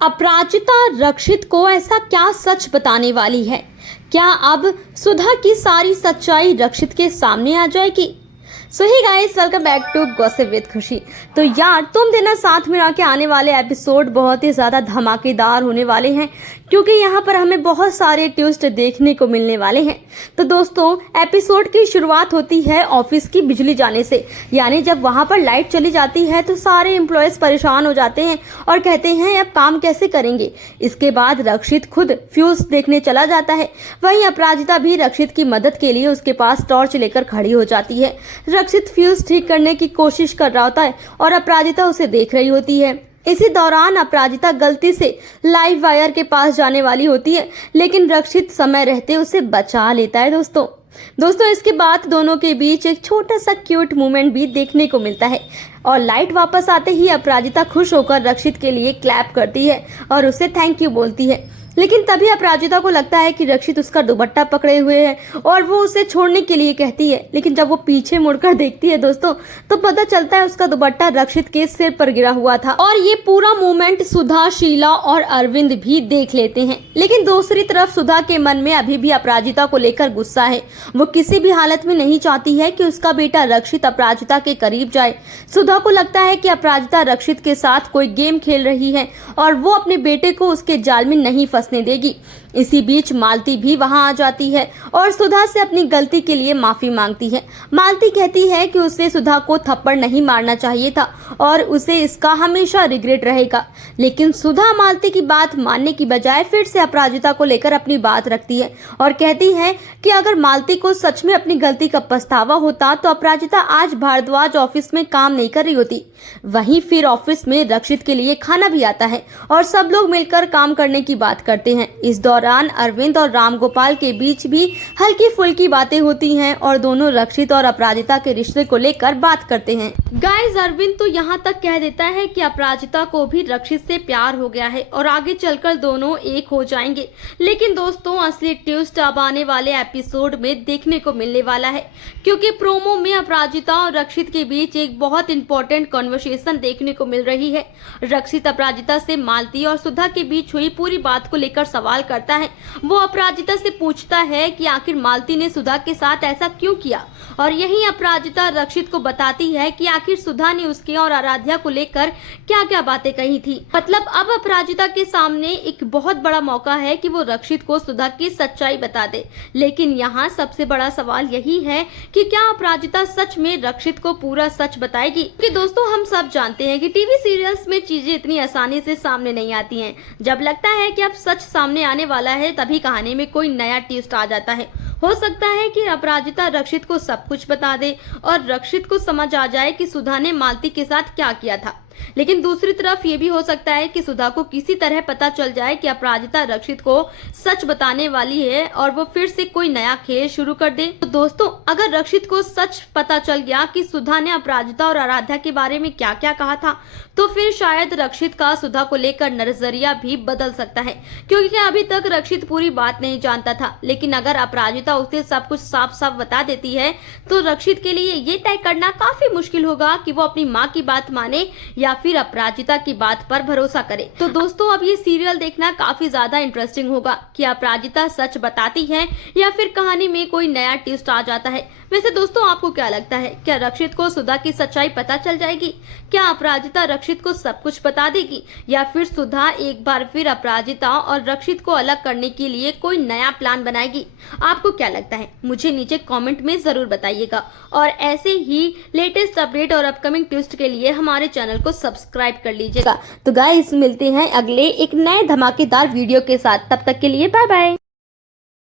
अपराजिता रक्षित को ऐसा क्या सच बताने वाली है? क्या अब सुधा की सारी सच्चाई रक्षित के सामने आ जाएगी? So hey guys, welcome back to gossip with Khushi. तो यार, तुम देना साथ में आके आने वाले एपिसोड बहुत ही ज़्यादा धमाकेदार होने वाले हैं, क्योंकि यहाँ पर हमें बहुत सारे ट्विस्ट देखने को मिलने वाले हैं। तो दोस्तों, एपिसोड की शुरुआत होती है ऑफिस की बिजली जाने से। यानी जब वहाँ पर लाइट चली जाती है तो सारे एम्प्लॉयज़ परेशान हो जाते हैं और कहते हैं अब काम कैसे करेंगे। इसके बाद रक्षित खुद फ्यूज देखने चला जाता है। वहीं अपराजिता भी रक्षित की मदद के लिए उसके पास टॉर्च लेकर खड़ी हो जाती है। रक्षित फ्यूज ठीक करने की कोशिश कर रहा होता है और अपराजिता उसे देख रही होती है। इसी दौरान अपराजिता गलती से लाइव वायर के पास जाने वाली होती है, लेकिन रक्षित समय रहते उसे बचा लेता है। दोस्तों इसके बाद दोनों के बीच एक छोटा सा क्यूट मोमेंट भी देखने को मिलता है और लाइट वापस आते ही अपराजिता खुश होकर रक्षित के लिए क्लैप करती है और उसे थैंक यू बोलती है। लेकिन तभी अपराजिता को लगता है कि रक्षित उसका दुपट्टा पकड़े हुए है और वो उसे छोड़ने के लिए कहती है। लेकिन जब वो पीछे मुड़कर देखती है दोस्तों, तो पता चलता है उसका दुपट्टा रक्षित के सिर पर गिरा हुआ था। और ये पूरा मोमेंट सुधा, शीला और अरविंद भी देख लेते हैं। लेकिन दूसरी तरफ सुधा के मन में अभी भी अपराजिता को लेकर गुस्सा है। वो किसी भी हालत में नहीं चाहती है कि उसका बेटा रक्षित अपराजिता के करीब जाए। सुधा को लगता है कि अपराजिता रक्षित के साथ कोई गेम खेल रही है और वो अपने बेटे को उसके जाल में नहीं फंसने देगी। इसी बीच मालती भी वहां आ जाती है और सुधा से अपनी गलती के लिए माफी मांगती है। मालती कहती है कि उसे सुधा को थप्पड़ नहीं मारना चाहिए था और उसे इसका हमेशा रिग्रेट रहेगा। लेकिन सुधा मालती की बात मानने की बजाय फिर से अपराजिता को लेकर अपनी बात रखती है और कहती है कि अगर मालती को सच में अपनी गलती का पछतावा होता तो अपराजिता आज भारद्वाज ऑफिस में काम नहीं कर रही होती। वहीं फिर ऑफिस में रक्षित के लिए खाना भी आता है और सब लोग मिलकर काम करने की बात करते हैं। इस दौरान अरविंद और रामगोपाल के बीच भी हल्की फुल्की बातें होती हैं और दोनों रक्षित और अपराजिता के रिश्ते को लेकर बात करते हैं। गाइस, अरविंद तो यहाँ तक कह देता है कि अपराजिता को भी रक्षित से प्यार हो गया है और आगे चलकर दोनों एक हो जाएंगे। लेकिन दोस्तों, असली ट्विस्ट अब आने वाले एपिसोड में देखने को मिलने वाला है, क्योंकि प्रोमो में अपराजिता और रक्षित के बीच एक बहुत इंपॉर्टेंट कॉन्वर्सेशन देखने को मिल रही है। रक्षित अपराजिता से मालती और सुधा के बीच हुई पूरी बात को लेकर सवाल करता है। वो अपराजिता से पूछता है कि आखिर मालती ने सुधा के साथ ऐसा क्यों किया, और यही अपराजिता रक्षित को बताती है कि आखिर सुधा ने उसके और आराध्या को लेकर क्या क्या बातें कही थी। मतलब अब अपराजिता के सामने एक बहुत बड़ा मौका है कि वो रक्षित को सुधा की सच्चाई बता दे। लेकिन यहाँ सबसे बड़ा सवाल यही है कि क्या अपराजिता सच में रक्षित को पूरा सच बताएगी? कि दोस्तों, हम सब जानते हैं कि टीवी सीरियल्स में चीजें इतनी आसानी से सामने नहीं आती हैं। जब लगता है कि अब सच सामने आने वाला है, तभी कहानी में कोई नया ट्विस्ट आ जाता है। हो सकता है कि अपराजिता रक्षित को सब कुछ बता दे और रक्षित को समझ आ जाए कि सुधा ने मालती के साथ क्या किया था। लेकिन दूसरी तरफ ये भी हो सकता है कि सुधा को किसी तरह पता चल जाए कि अपराजिता रक्षित को सच बताने वाली है और वो फिर से कोई नया खेल शुरू कर दे। तो दोस्तों, अगर रक्षित को सच पता चल गया कि सुधा ने अपराजिता और आराध्या के बारे में क्या क्या कहा था, तो फिर शायद रक्षित का सुधा को लेकर नजरिया भी बदल सकता है, क्योंकि अभी तक रक्षित पूरी बात नहीं जानता था। लेकिन अगर अपराजिता उसे सब कुछ साफ साफ बता देती है, तो रक्षित के लिए ये तय करना काफी मुश्किल होगा कि वो अपनी माँ की बात माने या फिर अपराजिता की बात पर भरोसा करे। तो दोस्तों, अब ये सीरियल देखना काफी ज्यादा इंटरेस्टिंग होगा कि अपराजिता सच बताती है या फिर कहानी में कोई नया ट्विस्ट आ जाता है। वैसे दोस्तों, आपको क्या लगता है? क्या रक्षित को सुधा की सच्चाई पता चल जाएगी? क्या अपराजिता रक्षित को सब कुछ बता देगी, या फिर सुधा एक बार फिर अपराजिता और रक्षित को अलग करने के लिए कोई नया प्लान बनाएगी? आपको क्या लगता है? मुझे नीचे कमेंट में जरूर बताइएगा। और ऐसे ही लेटेस्ट अपडेट और अपकमिंग ट्विस्ट के लिए हमारे चैनल को सब्सक्राइब कर लीजिएगा। तो गाइस, मिलते हैं अगले एक नए धमाकेदार वीडियो के साथ। तब तक के लिए बाय बाय।